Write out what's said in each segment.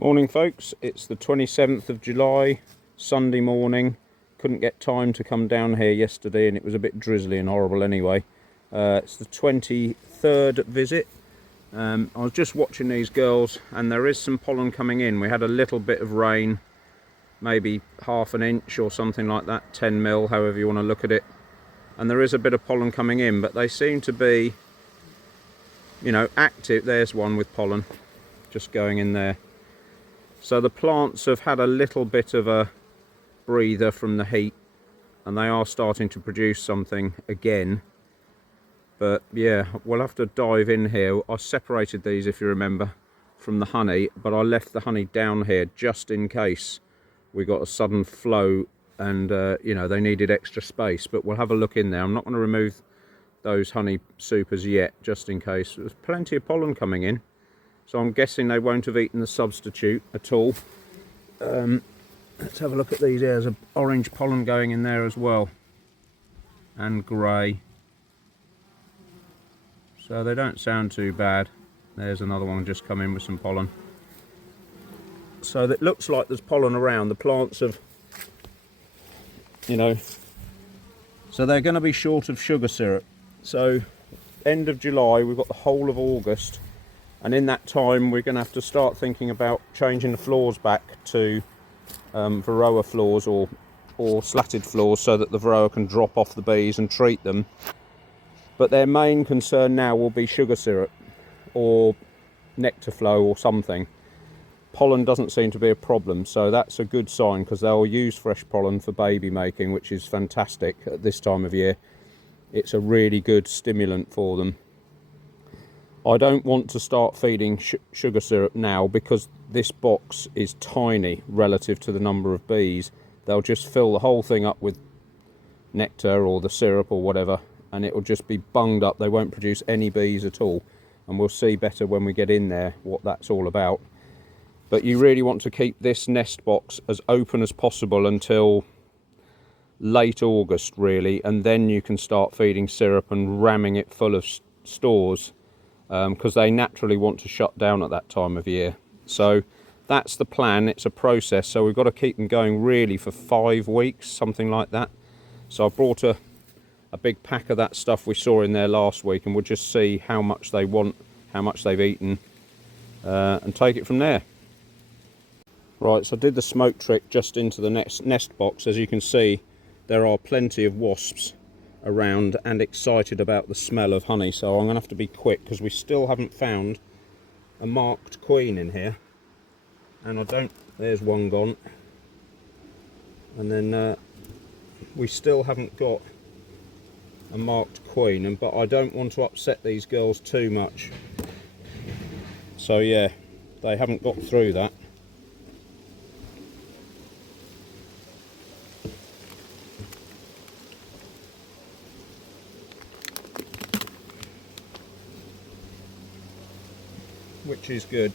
Morning folks, it's the 27th of July, Sunday morning. Couldn't get time to come down here yesterday and it was a bit drizzly and horrible anyway. It's the 23rd visit. I was just watching these girls and there is some pollen coming in. We had a little bit of rain, maybe half an inch or something like that, 10 mil, however you want to look at it. And there is a bit of pollen coming in, but they seem to be, you know, active. There's one with pollen just going in there. So the plants have had a little bit of a breather from the heat and they are starting to produce something again. But yeah, we'll have to dive in here. I separated these, if you remember, from the honey, but I left the honey down here just in case we got a sudden flow and you know, they needed extra space. But we'll have a look in there. I'm not going to remove those honey supers yet, just in case. There's plenty of pollen coming in. So I'm guessing they won't have eaten the substitute at all. Let's have a look at these. There's an orange pollen going in there as well. And grey. So they don't sound too bad. There's another one just come in with some pollen. So it looks like there's pollen around. The plants have, you know, so they're going to be short of sugar syrup. So end of July, we've got the whole of August. And in that time, we're going to have to start thinking about changing the floors back to Varroa floors or slatted floors so that the Varroa can drop off the bees and treat them. But their main concern now will be sugar syrup or nectar flow or something. Pollen doesn't seem to be a problem, so that's a good sign because they'll use fresh pollen for baby making, which is fantastic at this time of year. It's a really good stimulant for them. I don't want to start feeding sugar syrup now because this box is tiny relative to the number of bees. They'll just fill the whole thing up with nectar or the syrup or whatever, and it will just be bunged up. They won't produce any bees at all, and we'll see better when we get in there what that's all about. But you really want to keep this nest box as open as possible until late August really, and then you can start feeding syrup and ramming it full of stores. Because they naturally want to shut down at that time of year. So that's the plan. It's a process, so we've got to keep them going really for 5 weeks, something like that. So I brought a big pack of that stuff we saw in there last week, and we'll just see how much they want, how much they've eaten, and take it from there. Right, so I did the smoke trick just into the nest box. As you can see, there are plenty of wasps around and excited about the smell of honey, so I'm gonna have to be quick because we still haven't found a marked queen in here, and there's one gone, and then we still haven't got a marked queen, but I don't want to upset these girls too much, so yeah, they haven't got through that. Which is good.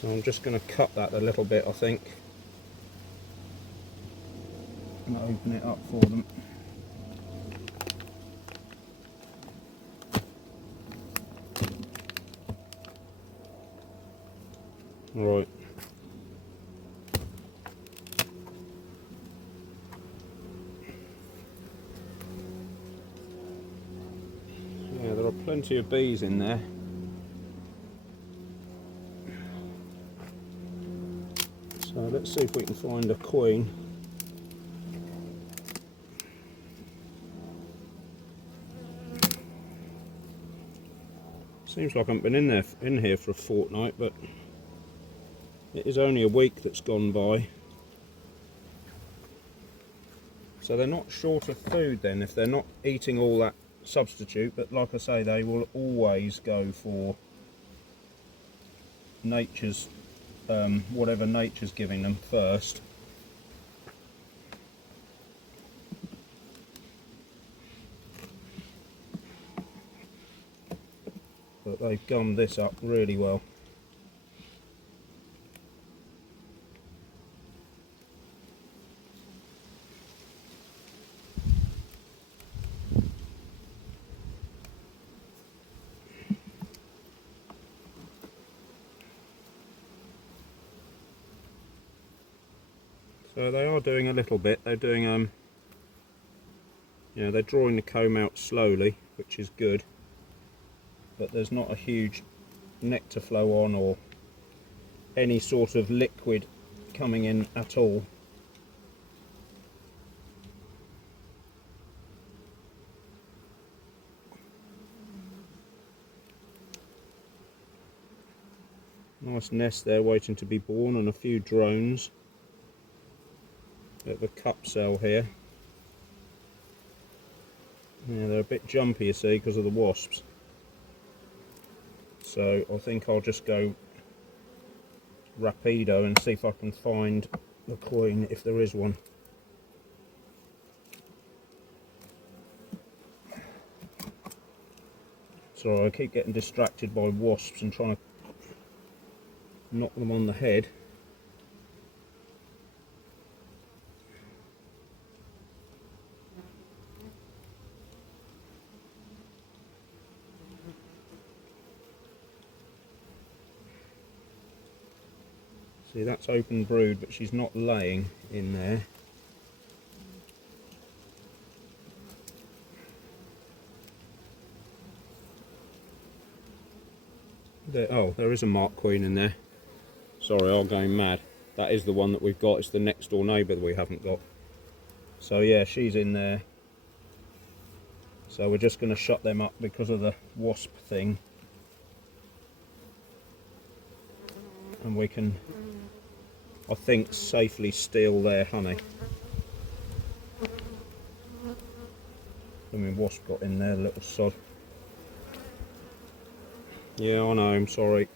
So I'm just going to cut that a little bit, I think. I'm going to open it up for them. Right. Yeah, there are plenty of bees in there. So let's see if we can find a queen. Seems like I haven't been in here for a fortnight, but it is only a week that's gone by. So they're not short of food then if they're not eating all that substitute, but like I say, they will always go for nature's whatever nature's giving them first. But they've gummed this up really well. So they are doing a little bit. They're doing you know, they're drawing the comb out slowly, which is good, but there's not a huge nectar flow on or any sort of liquid coming in at all. Nice nest there waiting to be born, and a few drones at the cup cell here. Yeah, they're a bit jumpy, you see, because of the wasps. So I think I'll just go rapido and see if I can find the queen, if there is one. Sorry, I keep getting distracted by wasps and trying to knock them on the head. See, that's open brood, but she's not laying in there. Oh, there is a marked queen in there. Sorry, I'm going mad. That is the one that we've got. It's the next door neighbour that we haven't got. So yeah, she's in there. So we're just going to shut them up because of the wasp thing. And we can, I think, safely steal their honey. I mean, wasp got in there, little sod. Yeah, I know, I'm sorry.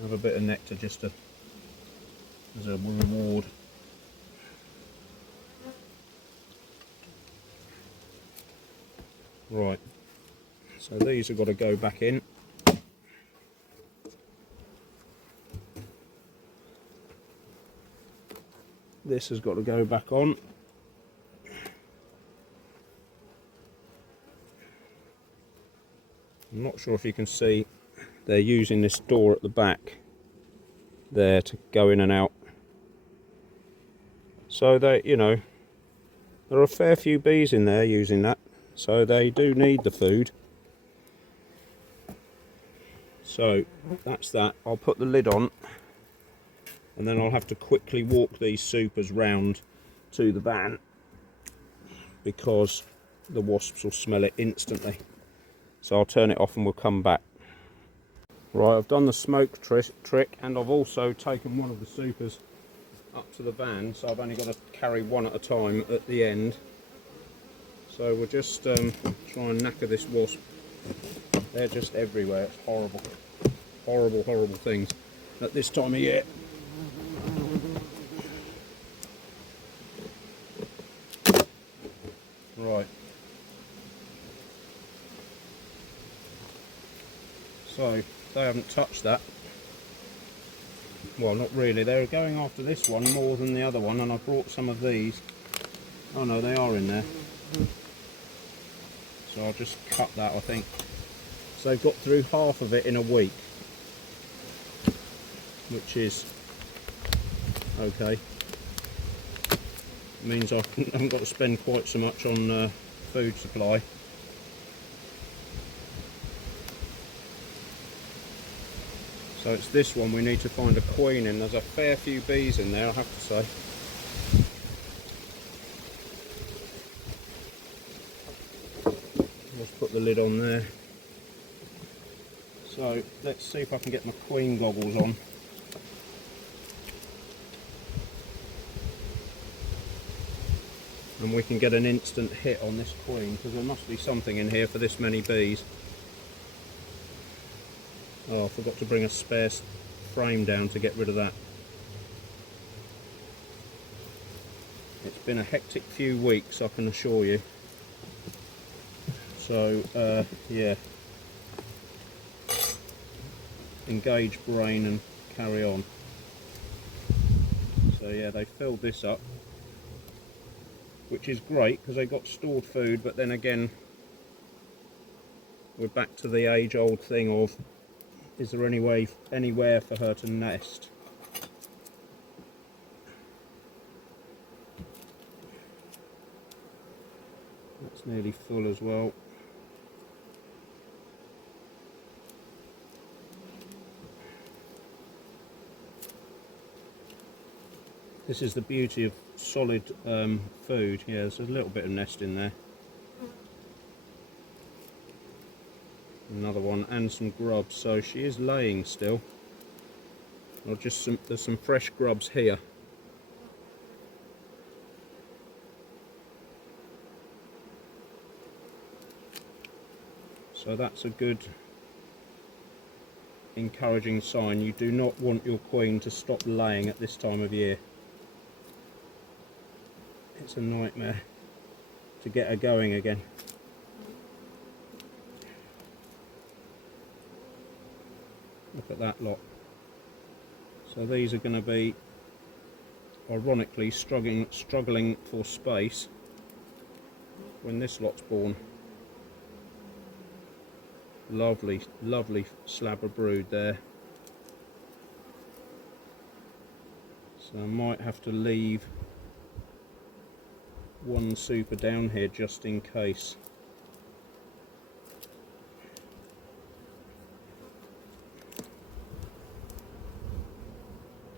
Have a bit of nectar just to, as a reward. Right, so these have got to go back in. This has got to go back on. I'm not sure if you can see, they're using this door at the back there to go in and out. So they, you know, there are a fair few bees in there using that, so they do need the food. So that's that. I'll put the lid on, and then I'll have to quickly walk these supers round to the van because the wasps will smell it instantly. So I'll turn it off and we'll come back. Right, I've done the smoke trick, and I've also taken one of the supers up to the van, so I've only got to carry one at a time at the end. So we'll just try and knacker this wasp. They're just everywhere. It's horrible. Horrible, horrible things at this time of year. Right. So they haven't touched that. Well, not really. They're going after this one more than the other one, and I brought some of these. Oh no, they are in there. So I'll just cut that, I think. So they've got through half of it in a week, which is okay. It means I haven't got to spend quite so much on food supply. So it's this one we need to find a queen in. There's a fair few bees in there, I have to say. Let's put the lid on there. So let's see if I can get my queen goggles on. And we can get an instant hit on this queen, because there must be something in here for this many bees. Oh, I forgot to bring a spare frame down to get rid of that. It's been a hectic few weeks, I can assure you. So, yeah. Engage brain and carry on. So yeah, they filled this up, which is great because they got stored food, but then again, we're back to the age-old thing of, is there anywhere for her to nest? That's nearly full as well. This is the beauty of solid food. Yeah, there's a little bit of nest in there. Another one, and some grubs. So she is laying still. Or just there's some fresh grubs here. So that's a good, encouraging sign. You do not want your queen to stop laying at this time of year. It's a nightmare to get her going again. Look at that lot. So these are going to be, ironically, struggling for space when this lot's born. Lovely, lovely slab of brood there. So I might have to leave one super down here just in case.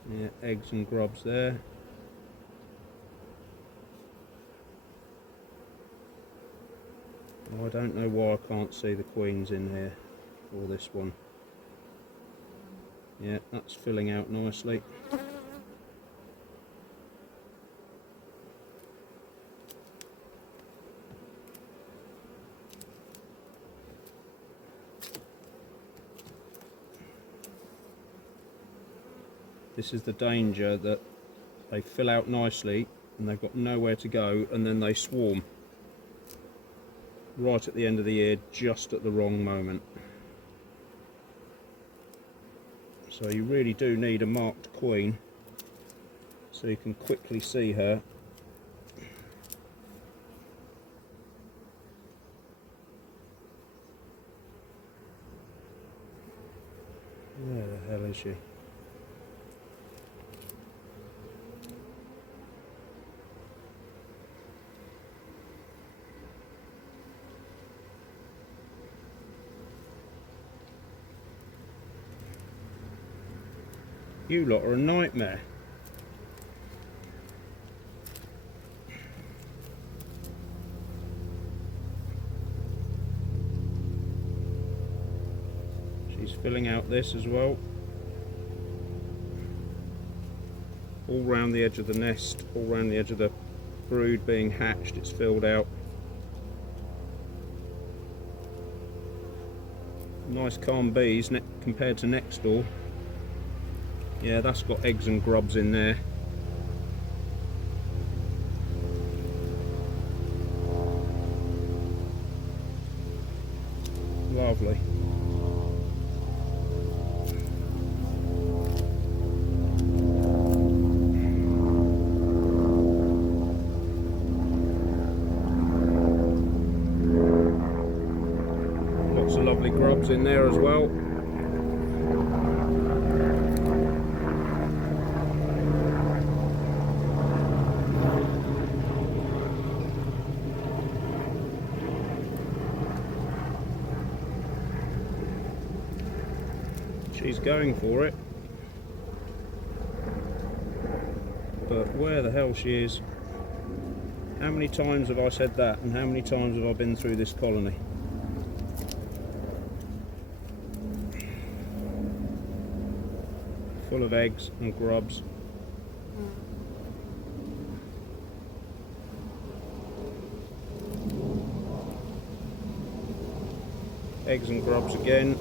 Yeah, eggs and grubs there. Oh, I don't know why I can't see the queens in here for this one. Yeah, that's filling out nicely. This is the danger, that they fill out nicely and they've got nowhere to go, and then they swarm right at the end of the year, just at the wrong moment. So you really do need a marked queen so you can quickly see her. Where the hell is she? You lot are a nightmare. She's filling out this as well. All round the edge of the nest, all round the edge of the brood being hatched, it's filled out. Nice calm bees compared to next door. Yeah, that's got eggs and grubs in there. Lovely. Lots of lovely grubs in there as well. She's going for it, but where the hell she is? How many times have I said that, and how many times have I been through this colony? Full of eggs and grubs. Eggs and grubs again.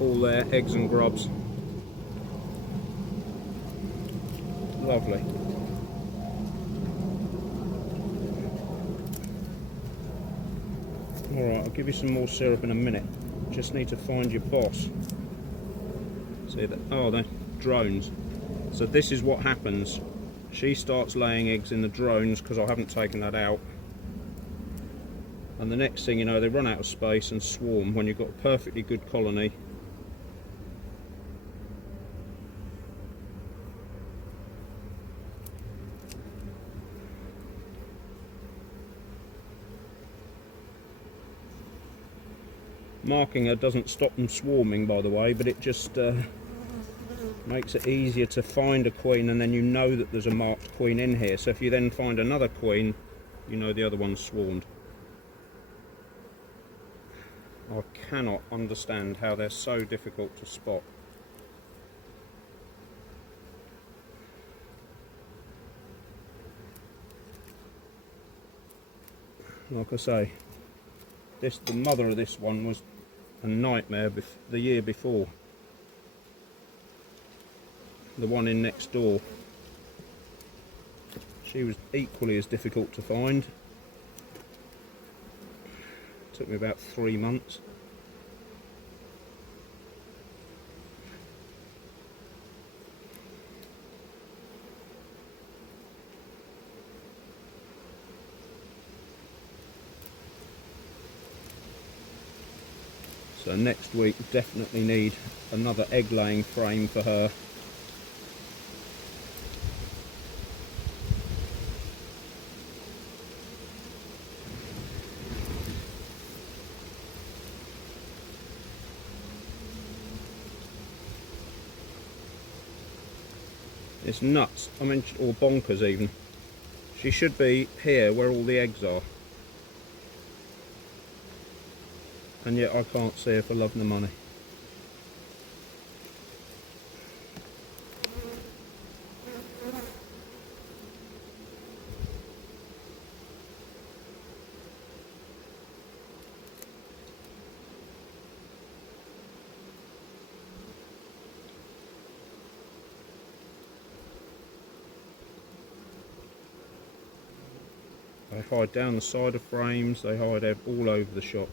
All there, eggs and grubs. Lovely. Alright, I'll give you some more syrup in a minute. Just need to find your boss. See that? Oh, they're drones. So this is what happens. She starts laying eggs in the drones because I haven't taken that out. And the next thing you know, they run out of space and swarm when you've got a perfectly good colony. Marking her doesn't stop them swarming, by the way, but it just makes it easier to find a queen, and then you know that there's a marked queen in here. So if you then find another queen, you know the other one's swarmed. I cannot understand how they're so difficult to spot. Like I say, the mother of this one was a nightmare the year before. The one in next door, she was equally as difficult to find. Took me about 3 months. So next week definitely need another egg laying frame for her. It's nuts, I mean, or bonkers even. She should be here where all the eggs are. And yet I can't see her for love nor money. They hide down the side of frames, they hide all over the shop.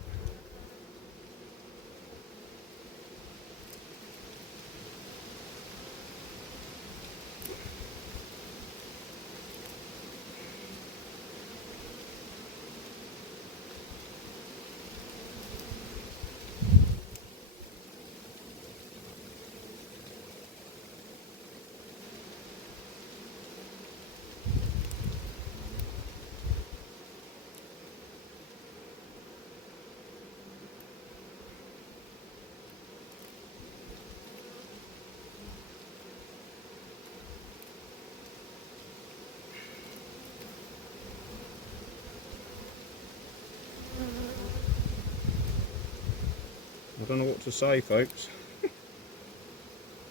I don't know what to say, folks.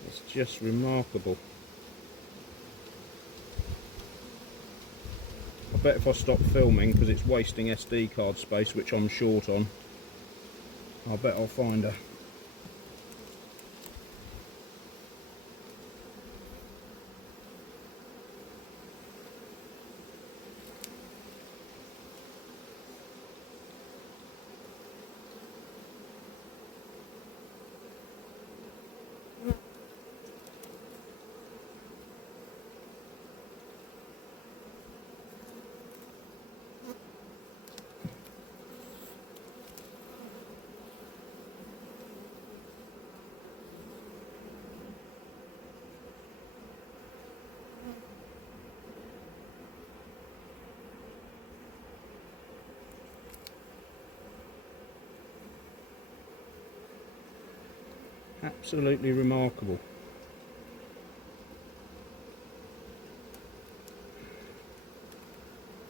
It's just remarkable. I bet if I stop filming, because it's wasting SD card space, which I'm short on, I bet I'll find her. Absolutely remarkable.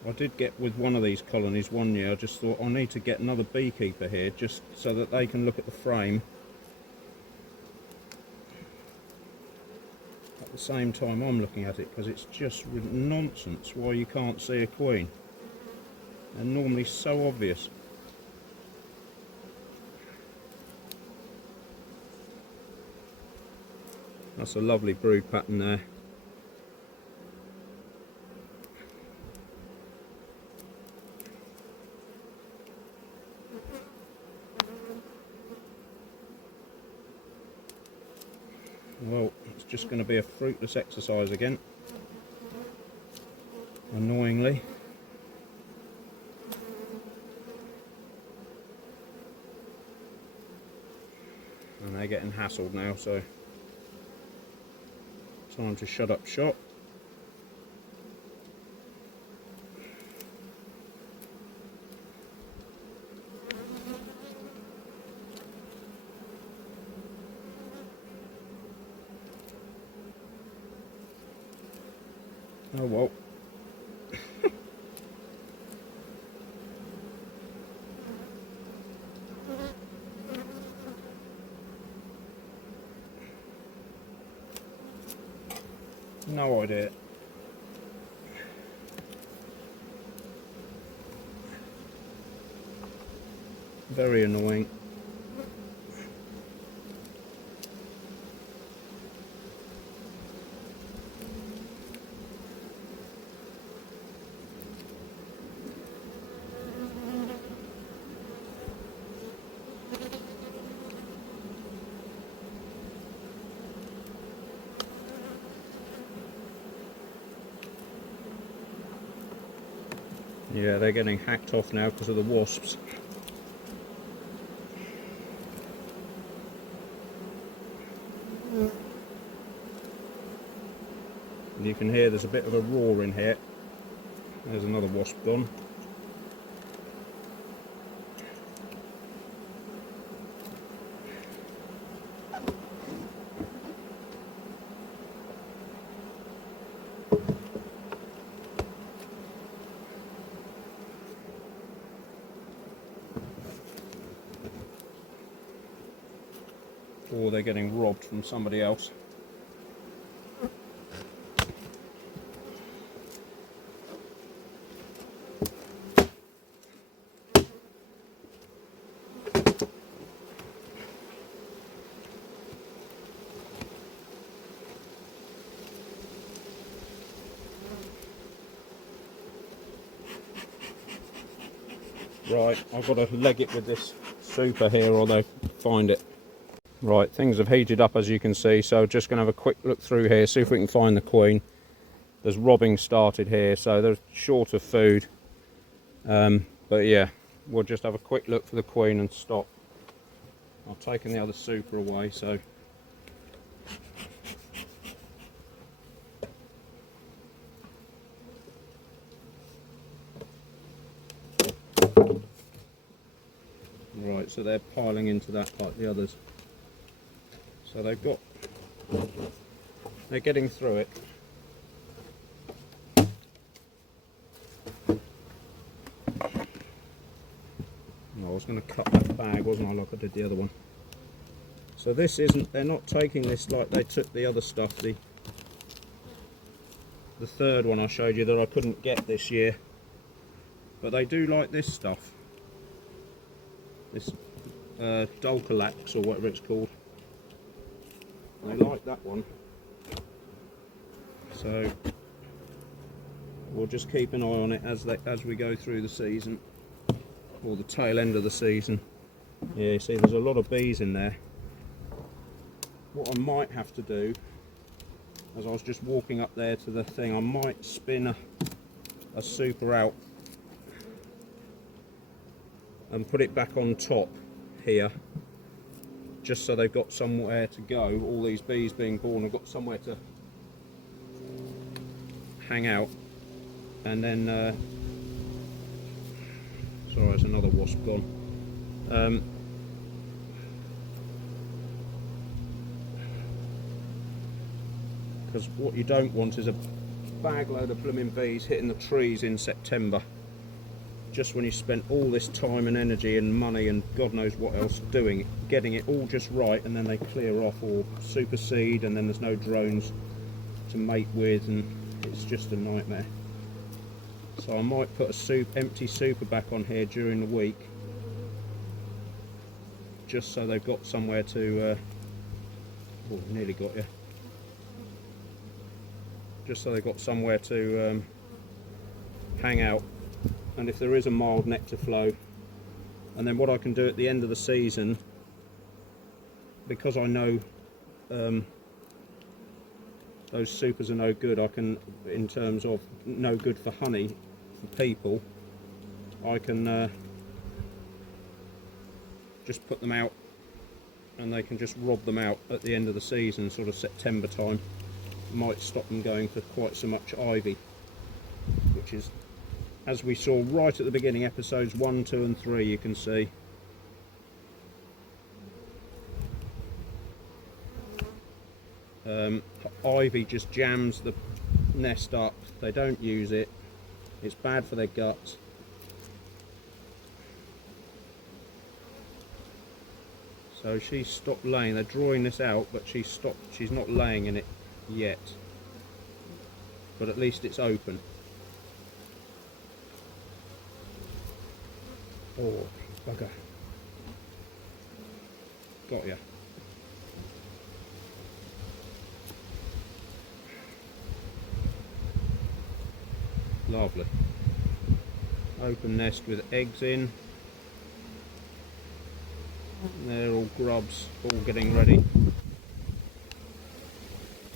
I did get with one of these colonies one year. I just thought I need to get another beekeeper here just so that they can look at the frame at the same time I'm looking at it, because it's just nonsense why you can't see a queen. They're normally so obvious. That's a lovely brood pattern there. Well, it's just going to be a fruitless exercise again, annoyingly. And they're getting hassled now, so time to shut up shop. Oh well. No idea. Very annoying. Yeah, they're getting hacked off now because of the wasps. And you can hear there's a bit of a roar in here. There's another wasp gone. Or they're getting robbed from somebody else. Right, I've got to leg it with this super here or they find it. Right, things have heated up as you can see, so just going to have a quick look through here, see if we can find the queen. There's robbing started here, so they're short of food. But yeah, we'll just have a quick look for the queen and stop. I've taken the other super away, so... Right, so they're piling into that like the others. So they're getting through it. I was going to cut that bag, wasn't I, like I did the other one. So this isn't, they're not taking this like they took the other stuff, the third one I showed you that I couldn't get this year. But they do like this stuff. This Dulcolax or whatever it's called. They like that one. So we'll just keep an eye on it as we go through the season, or the tail end of the season. Yeah, you see there's a lot of bees in there. What I might have to do, as I was just walking up there to the thing, I might spin a super out and put it back on top here, just so they've got somewhere to go. All these bees being born have got somewhere to hang out. And then sorry, there's another wasp gone. Because what you don't want is a bag load of blooming bees hitting the trees in September, just when you spent all this time and energy and money and God knows what else doing it, getting it all just right, and then they clear off or supersede, and then there's no drones to mate with, and it's just a nightmare. So I might put a empty super back on here during the week, just so they've got somewhere to oh, nearly got you. Just so they've got somewhere to hang out. And if there is a mild nectar flow, and then what I can do at the end of the season, because I know those supers are no good, I can, in terms of no good for honey for people, I can just put them out and they can just rob them out at the end of the season, sort of September time. Might stop them going for quite so much ivy, which is, as we saw right at the beginning, episodes 1, 2 and 3, you can see. Ivy just jams the nest up. They don't use it. It's bad for their guts. So she's stopped laying. They're drawing this out, but she's stopped. She's not laying in it yet. But at least it's open. Oh, bugger. Got ya. Lovely. Open nest with eggs in. They're all grubs, all getting ready.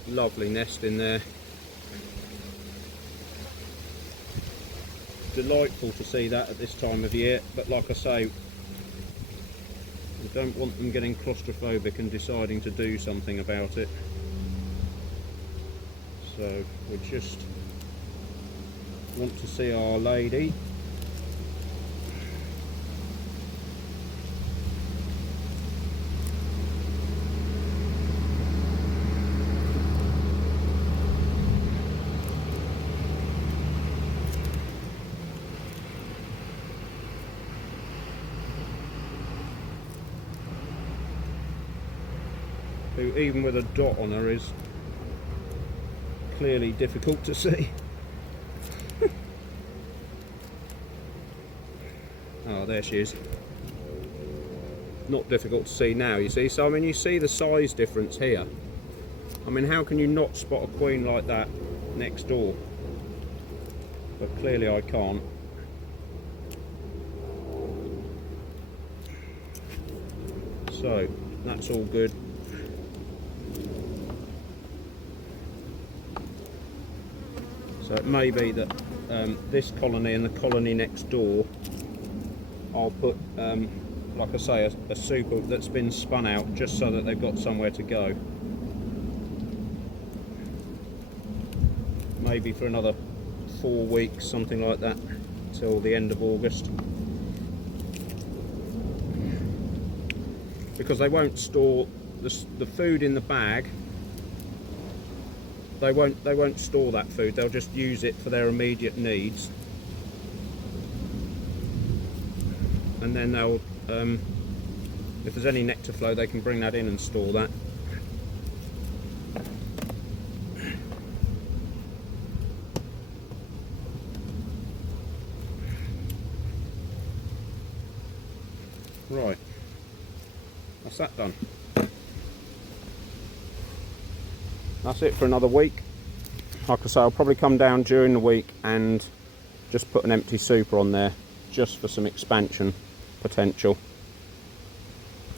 Lovely nest in there. Delightful to see that at this time of year, but like I say, we don't want them getting claustrophobic and deciding to do something about it. So we just want to see our lady. Who, even with a dot on her, is clearly difficult to see. Oh, there she is. Not difficult to see now, you see. So, I mean, you see the size difference here. I mean, how can you not spot a queen like that next door? But clearly I can't. So, that's all good. So it may be that this colony and the colony next door, I'll put, like I say, a super that's been spun out just so that they've got somewhere to go. Maybe for another 4 weeks, something like that, till the end of August. Because they won't store the food in the bag. They won't store that food. They'll just use it for their immediate needs, and then they'll, if there's any nectar flow, they can bring that in and store that. Right, that's that done. That's it for another week. Like I say, I'll probably come down during the week and just put an empty super on there just for some expansion potential.